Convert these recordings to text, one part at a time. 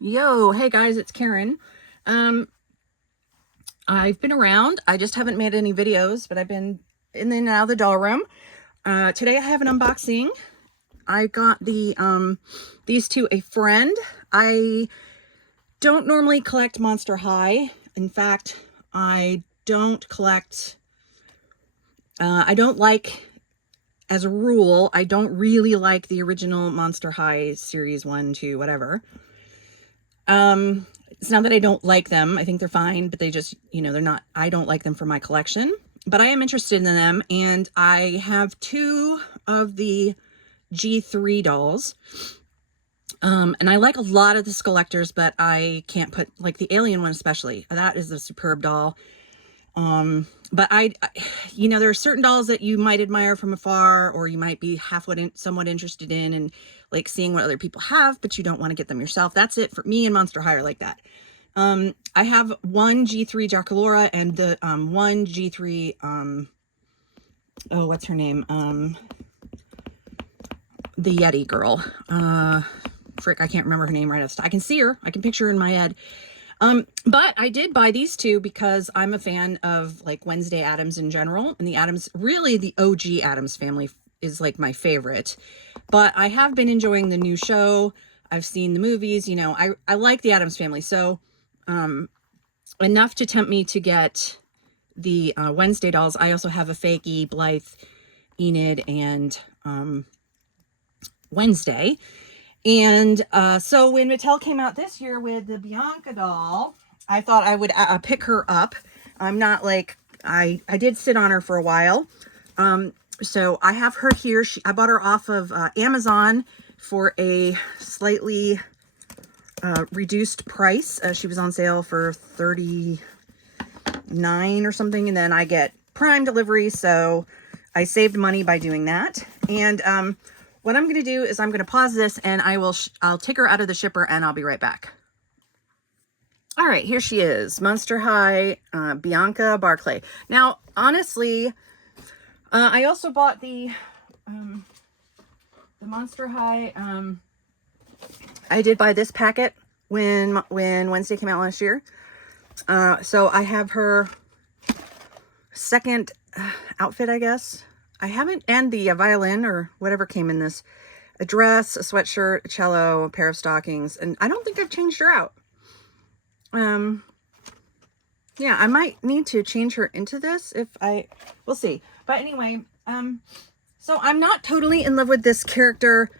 Yo, hey guys, it's Karen. Um, I've been around. I just haven't made any videos, but I've been in and out of the doll room. Today I have an unboxing. I got these to a friend. I don't normally collect Monster High. In fact, I don't collect, I don't like, as a rule, I don't really like the original Monster High series 1, 2, whatever. It's not that I don't like them. I think they're fine, but they just, they're not, I don't like them for my collection, but I am interested in them. And I have 2 of the G3 dolls. And I like a lot of the Skelectors, but I can't put, like the alien one especially. That is a superb doll. But there are certain dolls that you might admire from afar, or you might be somewhat interested in, and like seeing what other people have, but you don't want to get them yourself. That's it for me and Monster High are like that. I have one G3 Jackalora and the, one G3, oh, what's her name? The Yeti girl. Frick, I can't remember her name right off the top. I can see her. I can picture her in my head. But I did buy these 2 because I'm a fan of like Wednesday Addams in general, and the Addams, really the OG Addams family is like my favorite. But I have been enjoying the new show. I've seen the movies, I like the Addams family. So, enough to tempt me to get the Wednesday dolls. I also have a fakey, Blythe, Enid, and Wednesday. And so when Mattel came out this year with the Bianca doll, I thought I would pick her up. I'm not like, I did sit on her for a while. So I have her here. I bought her off of Amazon for a slightly reduced price. She was on sale for $39 or something. And then I get Prime delivery. So I saved money by doing that. And what I'm going to do is I'm going to pause this and I'll take her out of the shipper and I'll be right back. All right, here she is. Monster High, Bianca Barclay. Now, honestly, I also bought the Monster High. I did buy this packet when Wednesday came out last year. So I have her second outfit, I guess. I haven't, and the violin or whatever came in this, a dress, a sweatshirt, a cello, a pair of stockings, and I don't think I've changed her out. Yeah, I might need to change her into this we'll see. But anyway, so I'm not totally in love with this character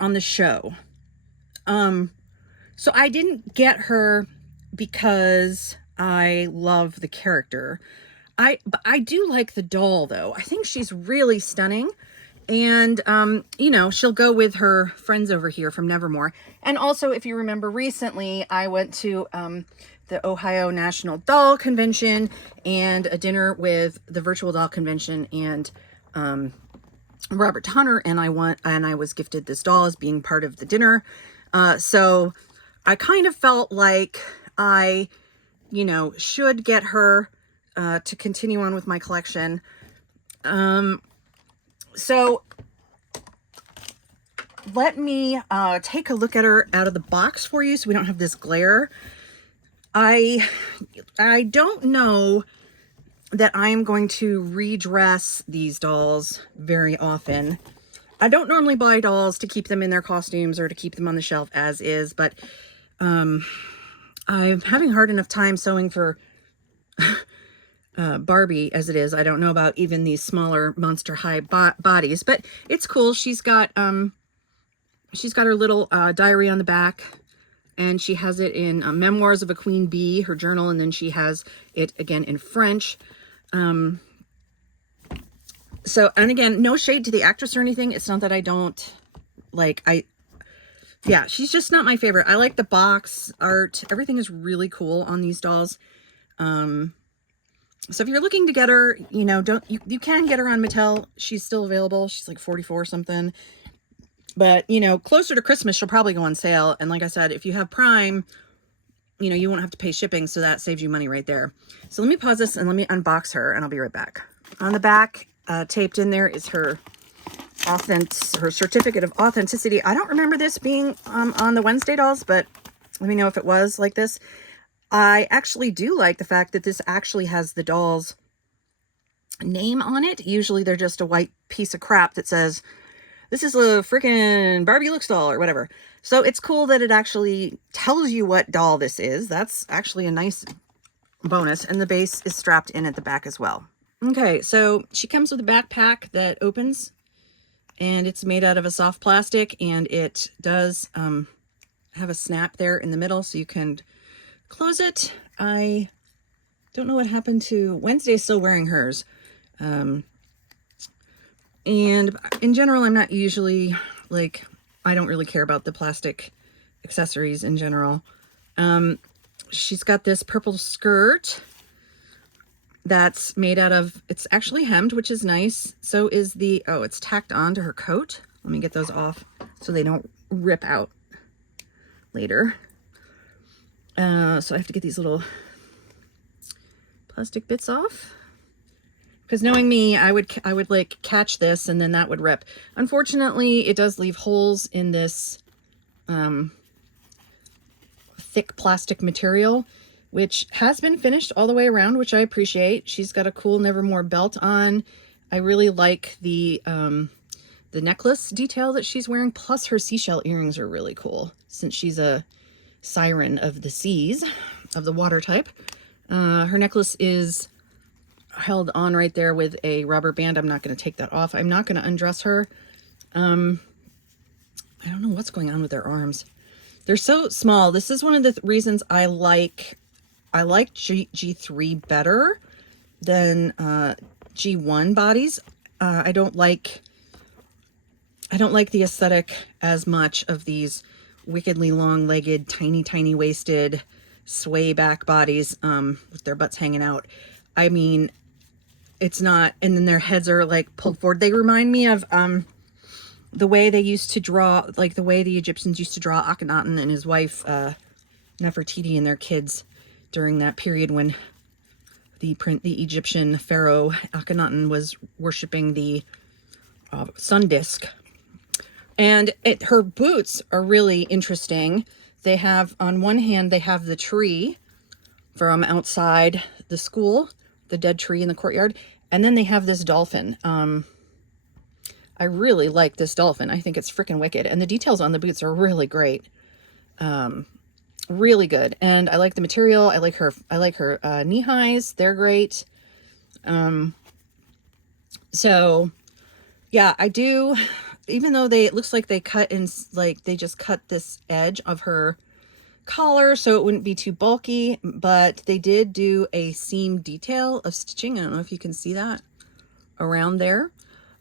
on the show. So I didn't get her because I love the character. But I do like the doll, though. I think she's really stunning. And, she'll go with her friends over here from Nevermore. And also, if you remember recently, I went to the Ohio National Doll Convention and a dinner with the Virtual Doll Convention and Robert Hunter. And I was gifted this doll as being part of the dinner. So I kind of felt like I, should get her to continue on with my collection. So let me take a look at her out of the box for you so we don't have this glare. I don't know that I am going to redress these dolls very often. I don't normally buy dolls to keep them in their costumes or to keep them on the shelf as is, but I'm having hard enough time sewing for Barbie as it is. I don't know about even these smaller Monster High bodies, but it's cool. She's got her little diary on the back, and she has it in Memoirs of a Queen Bee, her journal, and then she has it again in French. So, and again, no shade to the actress or anything. It's not that I don't like, yeah, she's just not my favorite. I like the box art. Everything is really cool on these dolls. So if you're looking to get her, you can get her on Mattel. She's still available. She's like 44 something. But, closer to Christmas, she'll probably go on sale. And like I said, if you have Prime, you won't have to pay shipping. So that saves you money right there. So let me pause this and let me unbox her and I'll be right back. On the back, taped in there is her her certificate of authenticity. I don't remember this being on the Wednesday dolls, but let me know if it was like this. I actually do like the fact that this actually has the doll's name on it. Usually they're just a white piece of crap that says, this is a freaking Barbie Looks doll or whatever. So it's cool that it actually tells you what doll this is. That's actually a nice bonus. And the base is strapped in at the back as well. Okay, so she comes with a backpack that opens, and it's made out of a soft plastic, and it does have a snap there in the middle so you can close it. I don't know what happened to Wednesday's still wearing hers. And in general, I'm not usually like, I don't really care about the plastic accessories in general. She's got this purple skirt that's made out of, it's actually hemmed, which is nice. So is the, oh, it's tacked on to her coat. Let me get those off so they don't rip out later. So I have to get these little plastic bits off. Because knowing me, I would like catch this and then that would rip. Unfortunately, it does leave holes in this thick plastic material, which has been finished all the way around, which I appreciate. She's got a cool Nevermore belt on. I really like the necklace detail that she's wearing, plus her seashell earrings are really cool, since she's a siren of the seas, of the water type. Her necklace is held on right there with a rubber band. I'm not going to take that off. I'm not going to undress her. I don't know what's going on with their arms. They're so small. This is one of the reasons I like G3 better than G1 bodies. I don't like the aesthetic as much of these wickedly long-legged, tiny waisted, sway back bodies with their butts hanging out. I mean, it's not, and then their heads are like pulled forward. They remind me of the way they used to draw, like the way the Egyptians used to draw Akhenaten and his wife Nefertiti and their kids during that period when the Egyptian pharaoh Akhenaten was worshiping the sun disk. And her boots are really interesting. They have, on one hand, they have the tree from outside the school, the dead tree in the courtyard, and then they have this dolphin. I really like this dolphin. I think it's freaking wicked, and the details on the boots are really great. Really good. And I like the material. I like her knee highs. They're great. So yeah, I do, even though it looks like they cut in, like they just cut this edge of her collar so it wouldn't be too bulky, but they did do a seam detail of stitching. I don't know if you can see that around there.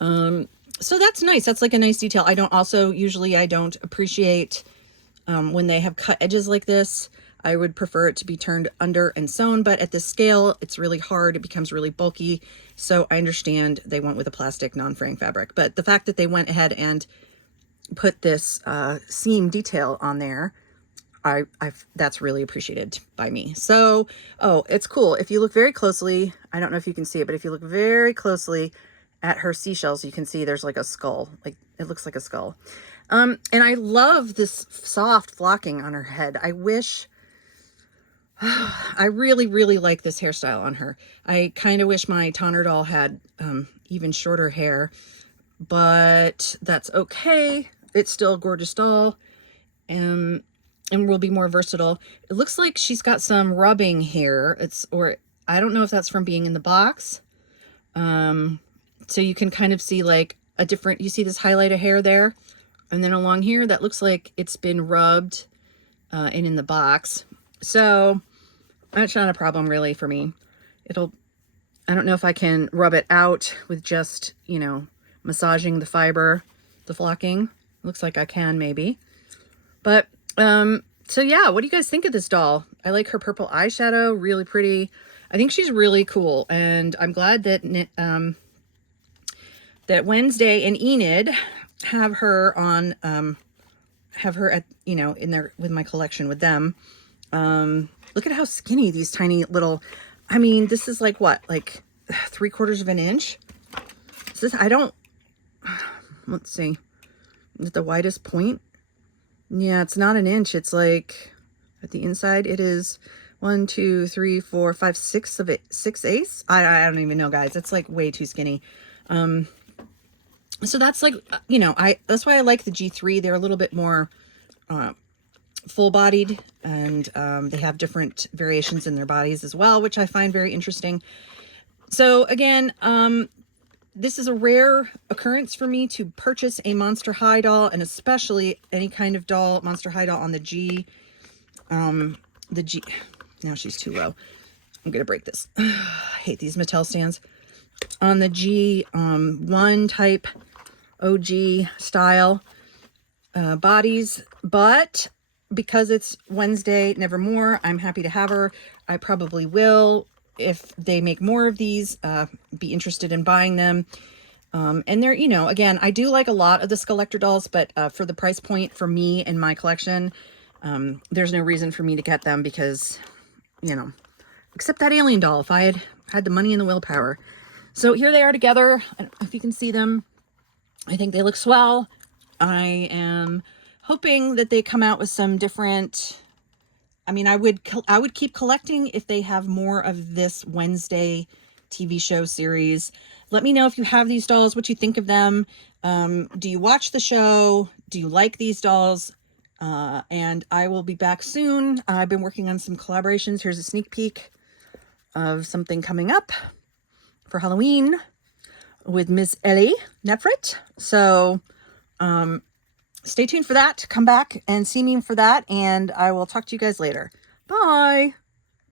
So that's nice. That's like a nice detail. I don't appreciate when they have cut edges like this. I would prefer it to be turned under and sewn, but at this scale, it's really hard. It becomes really bulky. So I understand they went with a plastic non-fraying fabric, but the fact that they went ahead and put this seam detail on there, that's really appreciated by me. So, oh, it's cool. If you look very closely, I don't know if you can see it, but if you look very closely at her seashells, you can see there's like a skull. Like it looks like a skull. And I love this soft flocking on her head. I wish, I really, really like this hairstyle on her. I kind of wish my Tonner doll had even shorter hair, but that's okay. It's still a gorgeous doll. And will be more versatile. It looks like she's got some rubbing here. Or I don't know if that's from being in the box. So you can kind of see like a different, you see this highlight of hair there, and then along here that looks like it's been rubbed in the box. So that's not a problem really for me. I don't know if I can rub it out with just, you know, massaging the fiber, the flocking. Looks like I can maybe. But so yeah, what do you guys think of this doll? I like her purple eyeshadow, really pretty. I think she's really cool, and I'm glad that that Wednesday and Enid have her on, have her at, you know, in there with my collection with them. Look at how skinny these tiny little, I mean, this is like what, like 3/4 of an inch? Is this, I don't let's see, at the widest point. Yeah, it's not an inch. It's like at the inside, it is 1, 2, 3, 4, 5, 6 of it, 6/8. I don't even know, guys. It's like way too skinny. So that's like, you know, that's why I like the G3. They're a little bit more full-bodied, and they have different variations in their bodies as well, which I find very interesting. So again, this is a rare occurrence for me to purchase a Monster High doll, and especially any kind of doll, Monster High doll on the G. Now she's too low. I'm gonna break this. I hate these Mattel stands. On the G1 type OG style bodies, but because it's Wednesday Nevermore, I'm happy to have her. I probably will, if they make more of these, be interested in buying them. And they're, you know, again, I do like a lot of the Skeletor dolls, but for the price point for me and my collection, there's no reason for me to get them because, you know, except that alien doll, if I had the money and the willpower. So here they are together. I don't know if you can see them. I think they look swell. I am hoping that they come out with some different, I mean, I would keep collecting if they have more of this Wednesday TV show series. Let me know if you have these dolls, what you think of them. Do you watch the show? Do you like these dolls? And I will be back soon. I've been working on some collaborations. Here's a sneak peek of something coming up for Halloween with Miss Ellie Nefrit. So stay tuned for that. Come back and see me for that, and I will talk to you guys later. Bye.